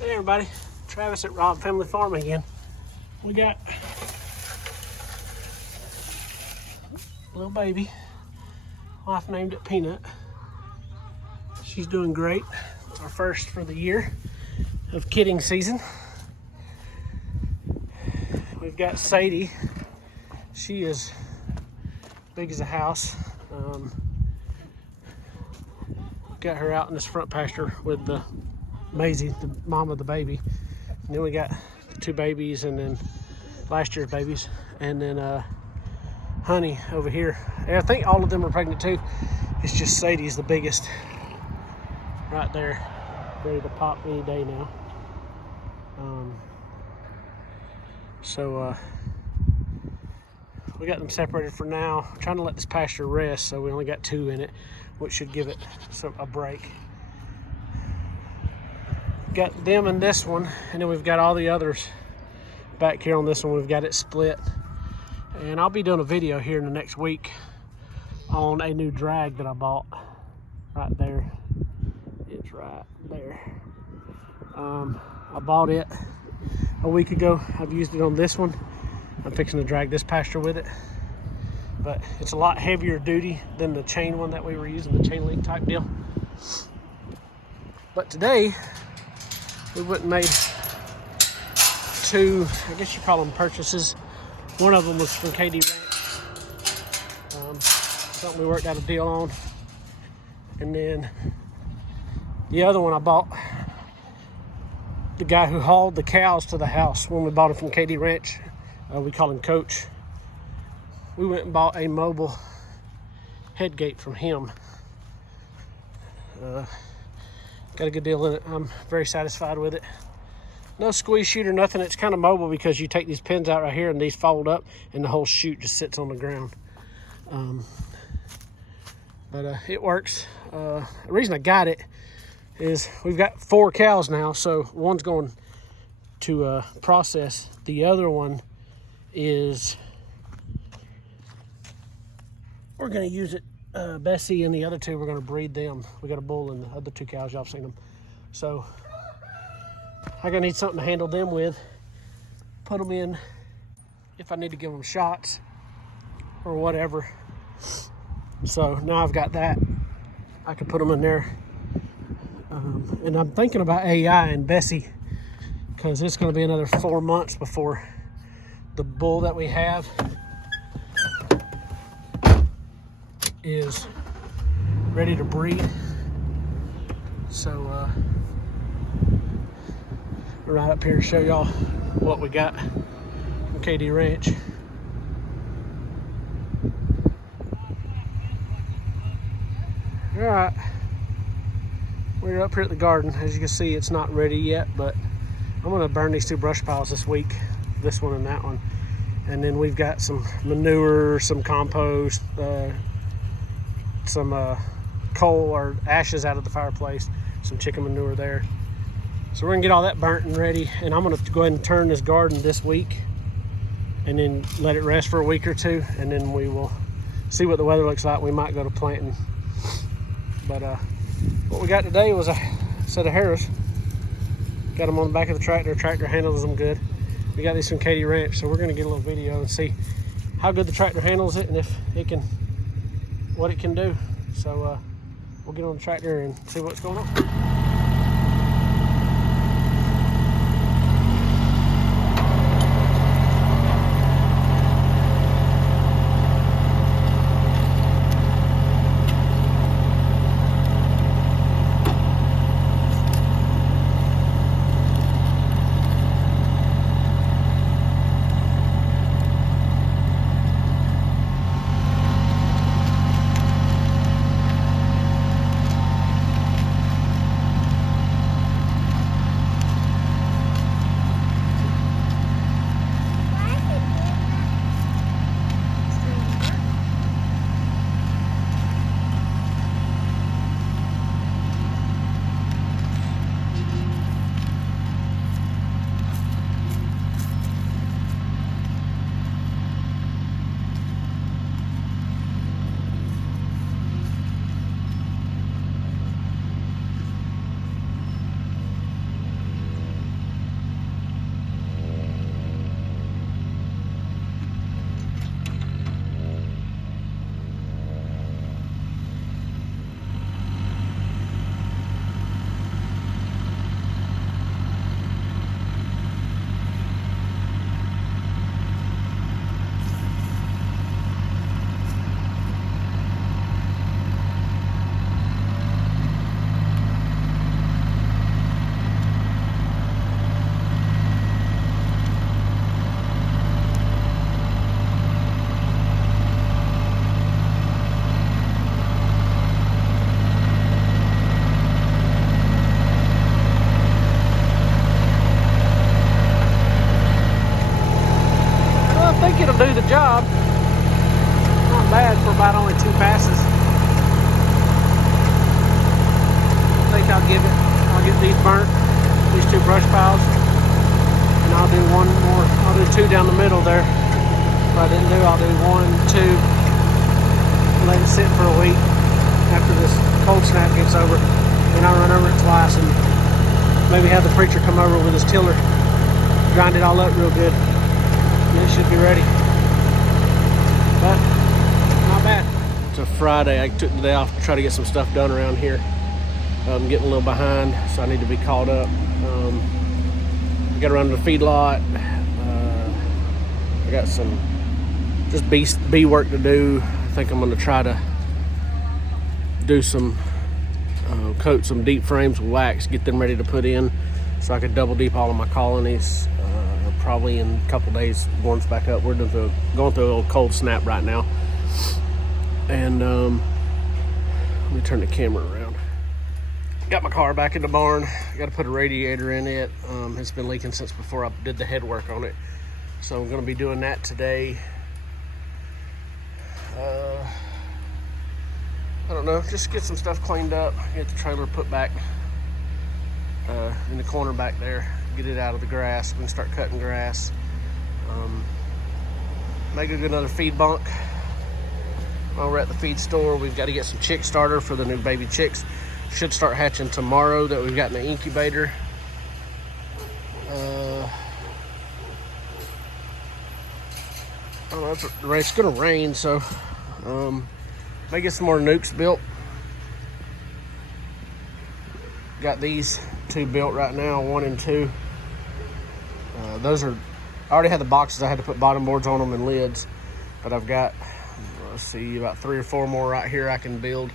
Hey everybody, Travis at Rob Family Farm again. We got a little baby. Wife named it Peanut. She's doing great. It's our first for the year of kidding season. We've got Sadie. She is big as a house. Got her out in this front pasture with the Maisie, the mom of the baby. And then we got the two babies, and then last year's babies, and then Honey over here. And I think all of them are pregnant too. It's just Sadie's the biggest right there, ready to pop any day now. We got them separated for now. I'm trying to let this pasture rest, so we only got two in it, which should give it a break. Got them in this one, and then we've got all the others back here on this one. We've got it split, and I'll be doing a video here in the next week on a new drag that I bought right there. It's right there. I bought it a week ago. I've used it on this one. I'm fixing to drag this pasture with it, but it's a lot heavier duty than the chain one that we were using, the chain link type deal. But today we went and made two, I guess you call them purchases. One of them was from KD Ranch, something we worked out a deal on, and then the other one I bought the guy who hauled the cows to the house when we bought it from KD Ranch. We call him Coach. We went and bought a mobile head gate from him. Got a good deal in it. I'm very satisfied with it. No squeeze chute or nothing. It's kind of mobile because you take these pins out right here and these fold up and the whole chute just sits on the ground. But it works. The reason I got it is we've got 4 cows now, so one's going to process. The other one is, we're going to use it. Bessie and the other two, we're going to breed them. We got a bull and the other 2 cows, y'all seen them. So I'm going to need something to handle them with. Put them in if I need to give them shots or whatever. So now I've got that. I can put them in there. And I'm thinking about AI and Bessie, because it's going to be another 4 months before the bull that we have is ready to breed. So right up here to show y'all what we got from KD Ranch. All right, we're up here at the garden. As you can see, it's not ready yet, but I'm gonna burn these 2 brush piles this week, this one and that one. And then we've got some manure, some compost, some coal or ashes out of the fireplace, some chicken manure there. So we're gonna get all that burnt and ready, and I'm gonna go ahead and turn this garden this week and then let it rest for a week or 2, and then we will see what the weather looks like. We might go to planting. But what we got today was a set of Harrows. Got them on the back of the tractor. Tractor handles them good. We got these from KD Ranch, so we're gonna get a little video and see how good the tractor handles it and if it can, what it can do. So we'll get on the tractor and see what's going on. these burnt, these 2 brush piles. And I'll do one more. I'll do 2 down the middle there. If I didn't do, I'll do 1, 2. Let it sit for a week after this cold snap gets over. Then I'll run over it twice and maybe have the preacher come over with his tiller, grind it all up real good, and it should be ready. But not bad. It's a Friday. I took the day off to try to get some stuff done around here. I'm getting a little behind, so I need to be caught up. I got to run to the feedlot. I got some just bee work to do. I think I'm going to try to do some coat some deep frames with wax, get them ready to put in, so I could double deep all of my colonies. Probably in a couple days, warms back up. We're going through a little cold snap right now. And let me turn the camera around. Got my car back in the barn. Got to put a radiator in it. It's been leaking since before I did the head work on it. So I'm going to be doing that today. I don't know, just get some stuff cleaned up, get the trailer put back in the corner back there, get it out of the grass. We can start cutting grass. Make another feed bunk. While we're at the feed store, we've got to get some chick starter for the new baby chicks. Should start hatching tomorrow that we've got in the incubator. I don't know if it's going to rain, so may get some more nukes built. Got these 2 built right now, 1 and 2. Those are, I already had the boxes. I had to put bottom boards on them and lids, but I've got, let's see, about 3 or 4 more right here I can build.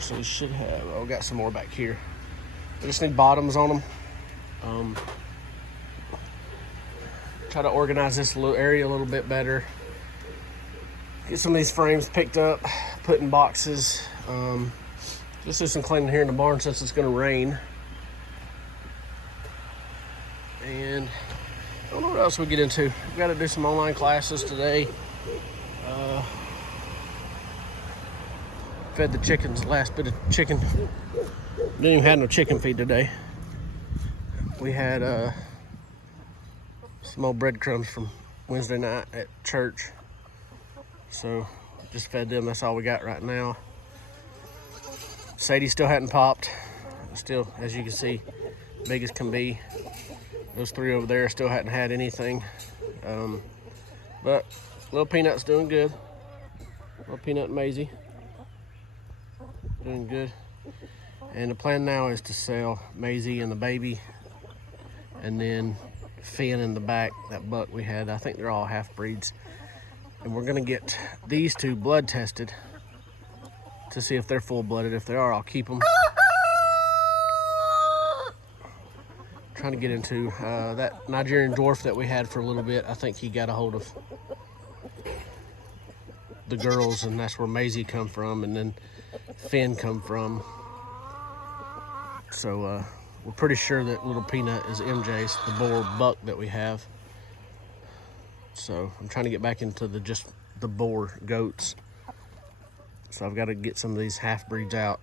So we should have, oh, got some more back here. I just need bottoms on them. Try to organize this little area a little bit better. Get some of these frames picked up, put in boxes. Just do some cleaning here in the barn since it's going to rain. And I don't know what else we get into. We've got to do some online classes today. Fed the chickens, last bit of chicken. Didn't even have no chicken feed today. We had some old breadcrumbs from Wednesday night at church. So just fed them. That's all we got right now. Sadie still hadn't popped. Still, as you can see, big as can be. Those 3 over there still hadn't had anything. But little Peanut's doing good. Little Peanut and Maisie doing good. And the plan now is to sell Maisie and the baby, and then Finn in the back, that buck we had. I think they're all half breeds. And we're gonna get these 2 blood tested to see if they're full-blooded. If they are, I'll keep them. Trying to get into that Nigerian dwarf that we had for a little bit. I think he got a hold of the girls, and that's where Maisie come from, and then Finn come from. So we're pretty sure that little Peanut is MJ's, the boar buck that we have. So I'm trying to get back into just the boar goats. So I've got to get some of these half breeds out.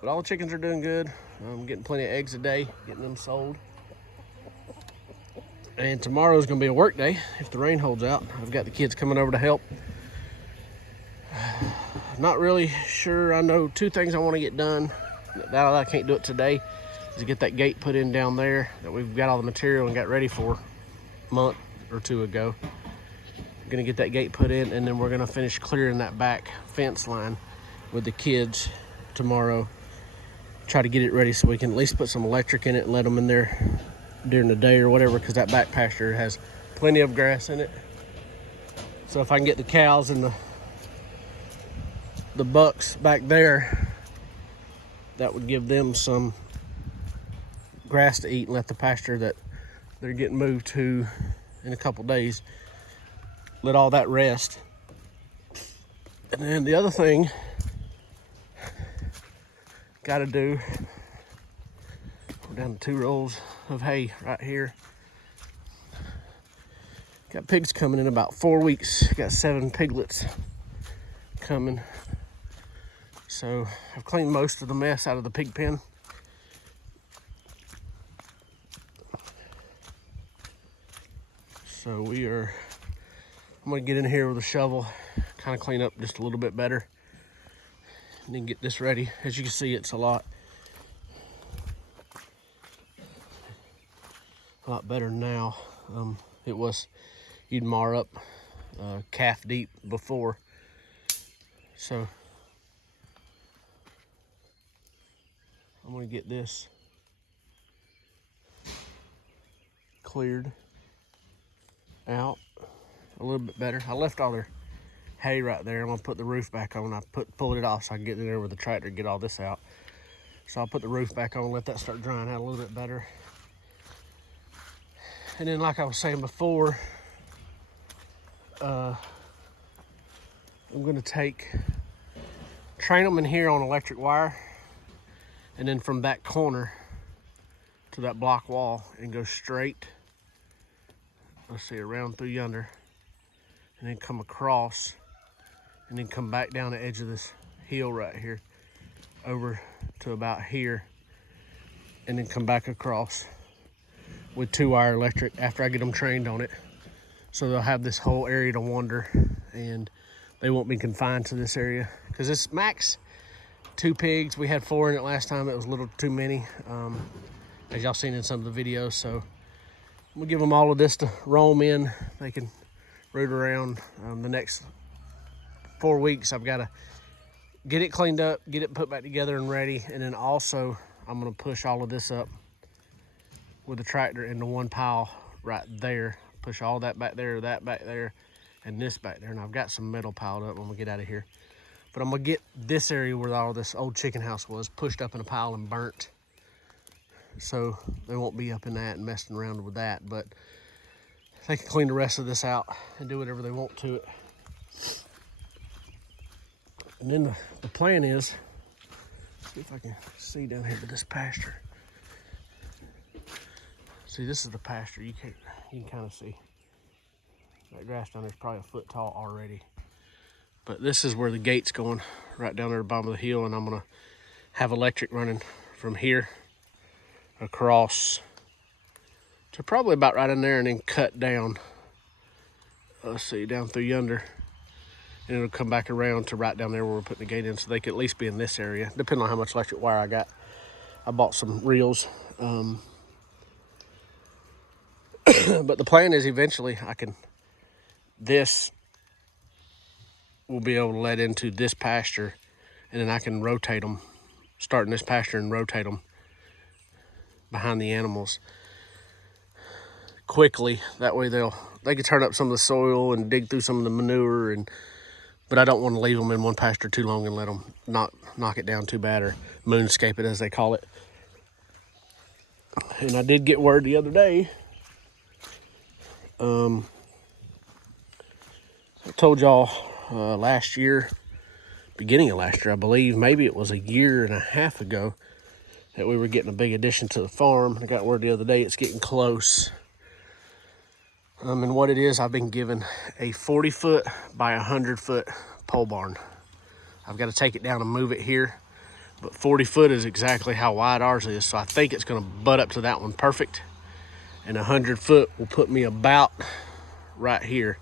But all the chickens are doing good. I'm getting plenty of eggs a day, getting them sold. And tomorrow's gonna be a work day if the rain holds out. I've got the kids coming over to help. Not really sure. I know 2 things I want to get done. That I can't do it today, is to get that gate put in down there that we've got all the material and got ready for a month or 2 ago. I'm gonna get that gate put in, and then we're gonna finish clearing that back fence line with the kids tomorrow. Try to get it ready so we can at least put some electric in it and let them in there during the day or whatever, because that back pasture has plenty of grass in it. So if I can get the cows and the bucks back there, that would give them some grass to eat and let the pasture that they're getting moved to in a couple days, let all that rest. And then the other thing got to do, we're down to 2 rolls of hay right here. Got pigs coming in about 4 weeks. Got 7 piglets coming. So I've cleaned most of the mess out of the pig pen. So I'm gonna get in here with a shovel, kind of clean up just a little bit better, and then get this ready. As you can see, it's a lot better now. It was, you'd mar up calf deep before. So I'm gonna get this cleared out a little bit better. I left all their hay right there. I'm gonna put the roof back on. I pulled it off so I can get in there with the tractor and get all this out. So I'll put the roof back on, let that start drying out a little bit better. And then, like I was saying before, I'm gonna train them in here on electric wire, and then from that corner to that block wall and go straight, let's see, around through yonder, and then come across, and then come back down the edge of this hill right here over to about here, and then come back across with 2-wire electric after I get them trained on it. So they'll have this whole area to wander, and they won't be confined to this area, because it's max 2 pigs. We had 4 in it last time. It was a little too many, as y'all seen in some of the videos. So I'm gonna give them all of this to roam in. They can root around. The next 4 weeks, I've got to get it cleaned up, get it put back together and ready. And then also I'm gonna push all of this up with the tractor into one pile right there. Push all that back there, and this back there. And I've got some metal piled up when we get out of here. But I'm gonna get this area where all this old chicken house was pushed up in a pile and burnt. So they won't be up in that and messing around with that, but they can clean the rest of this out and do whatever they want to it. And then the plan is, see if I can see down here to this pasture. See, this is the pasture. You can kind of see that grass down there is probably a foot tall already. But this is where the gate's going, right down there at the bottom of the hill, and I'm gonna have electric running from here across to probably about right in there, and then cut down, let's see, down through yonder, and it'll come back around to right down there where we're putting the gate in, so they could at least be in this area, depending on how much electric wire I got. I bought some reels. But the plan is eventually this will be able to let into this pasture, and then I can rotate them, start in this pasture and rotate them behind the animals quickly. That way they can turn up some of the soil and dig through some of the manure, but I don't want to leave them in one pasture too long and let them knock it down too bad, or moonscape it as they call it. And I did get word the other day, I told y'all last year, beginning of last year, I believe, maybe it was a year and a half ago, that we were getting a big addition to the farm. I got word the other day it's getting close. And what it is, I've been given a 40-foot by 100-foot pole barn. I've got to take it down and move it here, but 40 foot is exactly how wide ours is, so I think it's going to butt up to that one perfect. And 100 foot will put me about right here.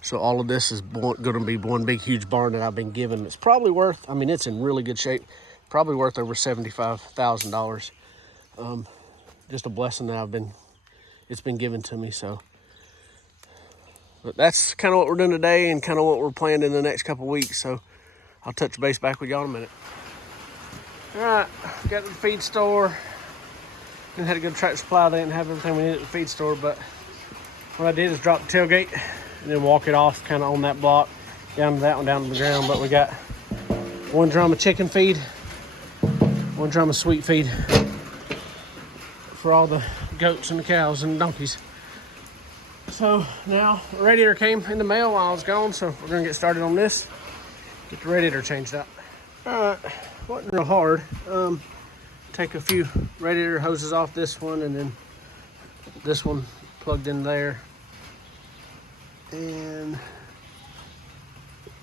So all of this is going to be one big huge barn that I've been given. It's probably worth, I mean, it's in really good shape, probably worth over $75,000. Just a blessing that it's been given to me. So, but that's kind of what we're doing today, and kind of what we're planning in the next couple weeks. So I'll touch base back with y'all in a minute. All right, got to the feed store. And had to go to Tractor Supply. They didn't have everything we needed at the feed store, but what I did is drop the tailgate and then walk it off kind of on that block, down to that one, down to the ground. But we got 1 drum of chicken feed, 1 drum of sweet feed for all the goats and the cows and the donkeys. So now the radiator came in the mail while I was gone, so we're gonna get started on this, get the radiator changed out. All right, wasn't real hard. Take a few radiator hoses off this one, and then this one plugged in there, and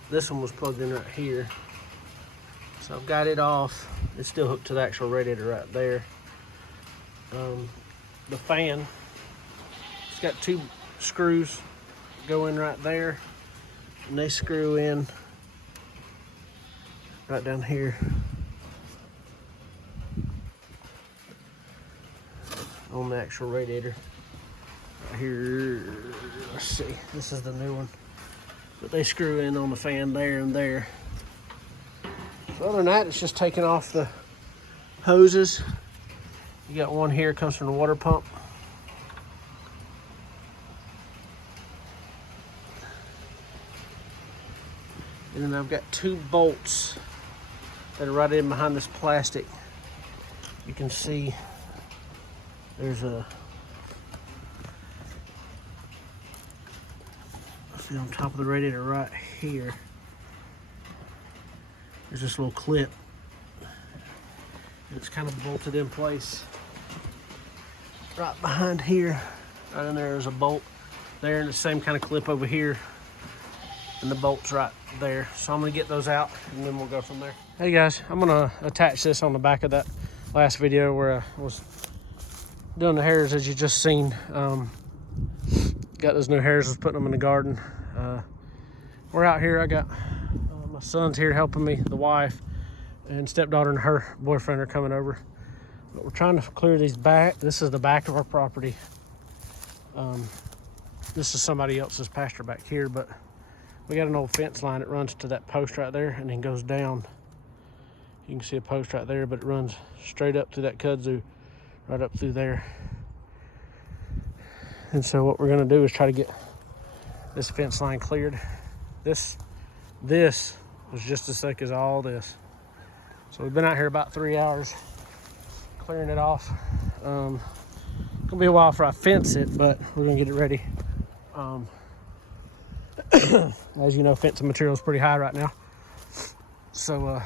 this one was plugged in right here. So I've got it off. It's still hooked to the actual radiator right there. The fan, it's got 2 screws go in right there, and they screw in right down here on the actual radiator. Right here, let's see, this is the new one, but they screw in on the fan there and there. So other than that, it's just taking off the hoses. You got one here, comes from the water pump. And then I've got 2 bolts that are right in behind this plastic. You can see there's a, see on top of the radiator right here, there's this little clip. It's kind of bolted in place. Right behind here, right in there is a bolt there, and the same kind of clip over here, and the bolt's right there. So I'm gonna get those out and then we'll go from there. Hey guys, I'm gonna attach this on the back of that last video where I was doing the hairs, as you just seen. Got those new hairs, was putting them in the garden. We're out here, I got my son's here helping me, the wife and stepdaughter and her boyfriend are coming over. But we're trying to clear these back. This is the back of our property. This is somebody else's pasture back here, but we got an old fence line that runs to that post right there and then goes down. You can see a post right there, but it runs straight up through that kudzu, right up through there. And so what we're gonna do is try to get this fence line cleared. This was just as thick as all this. So we've been out here about 3 hours clearing it off. Gonna be a while before I fence it, but we're gonna get it ready. As you know, fencing material is pretty high right now. So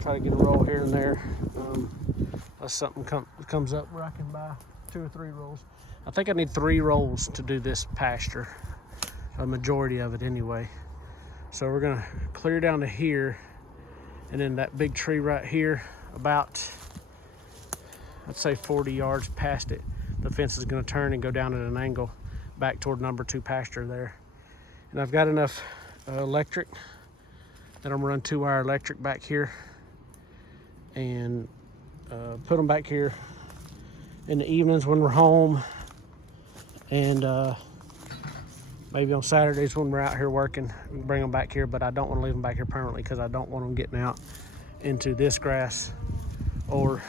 try to get a roll here and there. Unless something comes up where I can buy 2 or 3 rolls. I think I need 3 rolls to do this pasture, a majority of it anyway. So we're gonna clear down to here, and then that big tree right here, about, I'd say 40 yards past it, the fence is gonna turn and go down at an angle back toward number 2 pasture there. And I've got enough electric that I'm gonna run 2-wire electric back here and put them back here in the evenings when we're home, and maybe on Saturdays when we're out here working, we can bring them back here. But I don't want to leave them back here permanently because I don't want them getting out into this grass or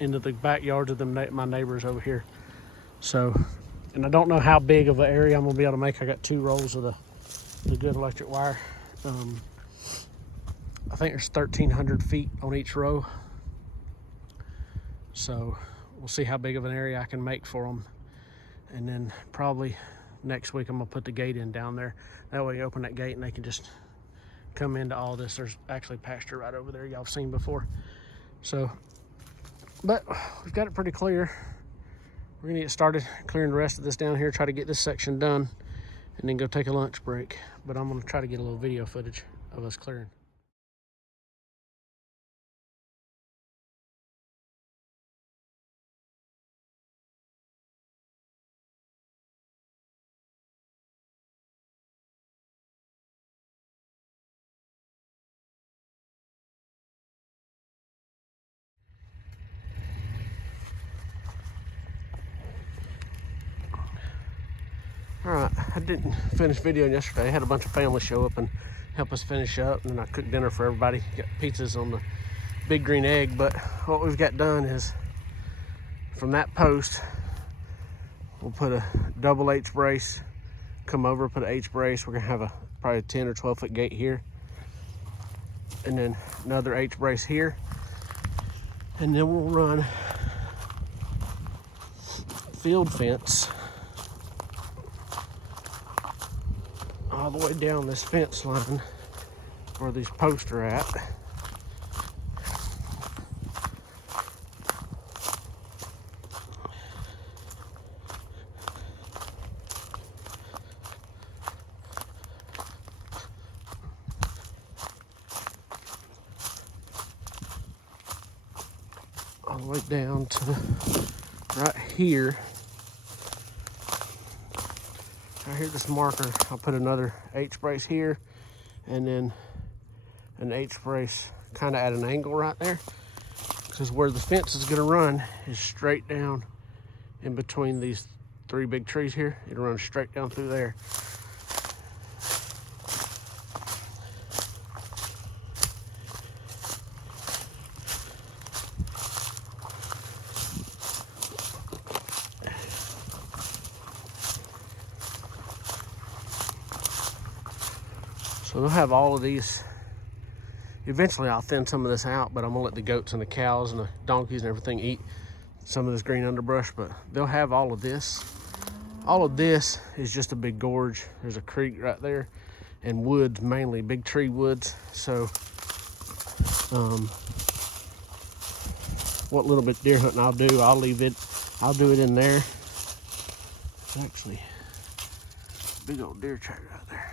into the backyards of my neighbors over here. So, and I don't know how big of an area I'm gonna be able to make. I got 2 rolls of the good electric wire. I think there's 1,300 feet on each row. So we'll see how big of an area I can make for them. And then probably next week I'm gonna put the gate in down there. That way you open that gate and they can just come into all this. There's actually pasture right over there y'all have seen before. So, but we've got it pretty clear. We're gonna get started clearing the rest of this down here, try to get this section done, and then go take a lunch break. But I'm gonna try to get a little video footage of us clearing. All right, I didn't finish videoing yesterday. I had a bunch of family show up and help us finish up, and then I cooked dinner for everybody. Got pizzas on the big green egg. But what we've got done is, from that post, we'll put a double H brace, come over, put an H brace. We're gonna have probably a 10 or 12 foot gate here, and then another H brace here, and then we'll run field fence all the way down this fence line where these posts are at. all the way down to right here. Right here, this marker, I'll put another H brace here, and then an H brace kind of at an angle right there, because where the fence is going to run is straight down in between these 3 big trees here. It'll run straight down through there. So they'll have all of these. Eventually I'll thin some of this out, but I'm gonna let the goats and the cows and the donkeys and everything eat some of this green underbrush, but they'll have all of this. All of this is just a big gorge. There's a creek right there and woods, mainly big tree woods. So what little bit deer hunting I'll do, I'll do it in there. It's actually a big old deer track right there.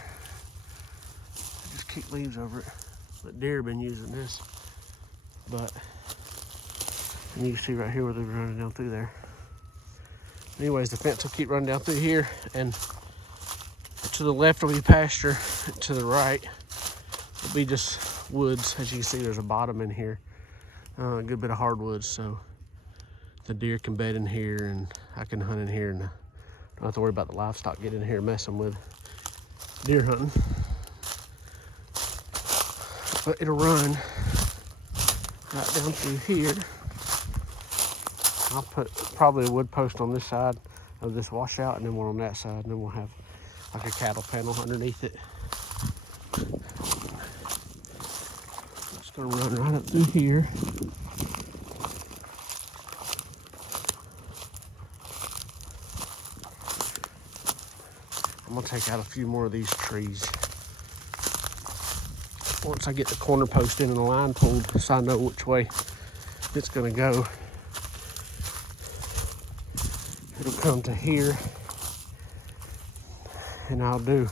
I just kick leaves over it. But deer have been using this. But, and you can see right here where they're running down through there. Anyways, the fence will keep running down through here, and to the left will be pasture, to the right will be just woods. As you can see, there's a bottom in here, a good bit of hardwoods, so the deer can bed in here, and I can hunt in here, and don't have to worry about the livestock getting in here messing with deer hunting. But it'll run right down through here. I'll put probably a wood post on this side of this washout, and then one on that side, and then we'll have like a cattle panel underneath it. It's gonna run right up through here. I'm gonna take out a few more of these trees. Once I get the corner post in and the line pulled, so I know which way it's gonna go, it'll come to here, and I'll do,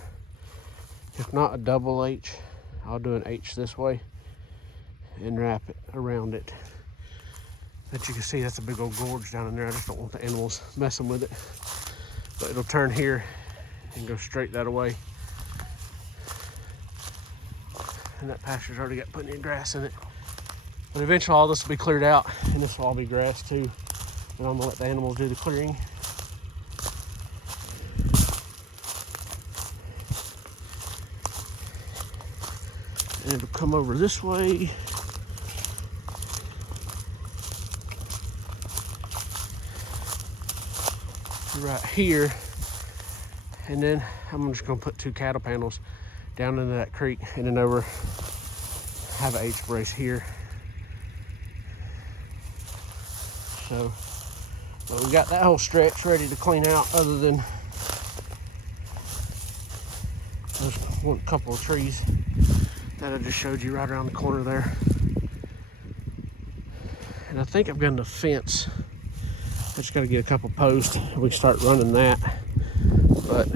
if not a double H, I'll do an H this way and wrap it around it. But you can see that's a big old gorge down in there. I just don't want the animals messing with it. But it'll turn here and go straight that way. And that pasture's already got plenty of grass in it. But eventually all this will be cleared out, and this will all be grass too. And I'm gonna let the animals do the clearing. And it'll come over this way. Right here. And then I'm just gonna put 2 cattle panels down into that creek, and then over, have an H brace here. So, but we got that whole stretch ready to clean out, other than there's one couple of trees that I just showed you right around the corner there. And I think I've got enough fence. I just got to get a couple posts and we can start running that. But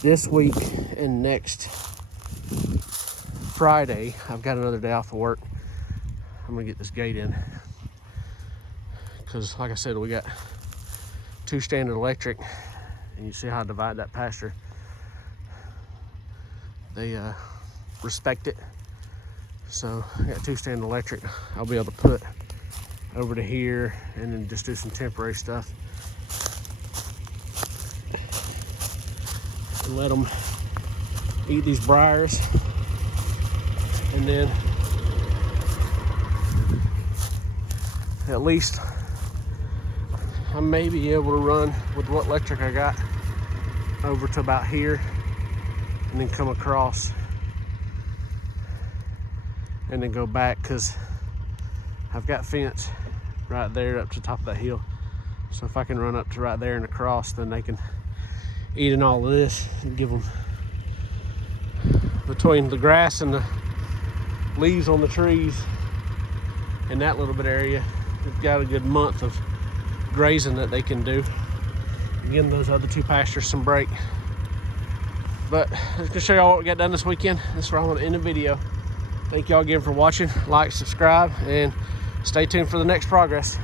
this week and next Friday, I've got another day off of work. I'm gonna get this gate in, because like I said, we got 2 standard electric, and you see how I divide that pasture. They respect it. So I got 2 standard electric. I'll be able to put over to here and then just do some temporary stuff and let them eat these briars, and then at least I may be able to run with what electric I got over to about here, and then come across and then go back, because I've got fence right there up to the top of that hill. So if I can run up to right there and across, then they can eat in all of this and give them, between the grass and the leaves on the trees and that little bit of area, we've got a good month of grazing that they can do, and give those other 2 pastures some break. But I'm just gonna show y'all what we got done this weekend. This is where I'm gonna end the video. Thank y'all again for watching. Like, subscribe, and stay tuned for the next progress.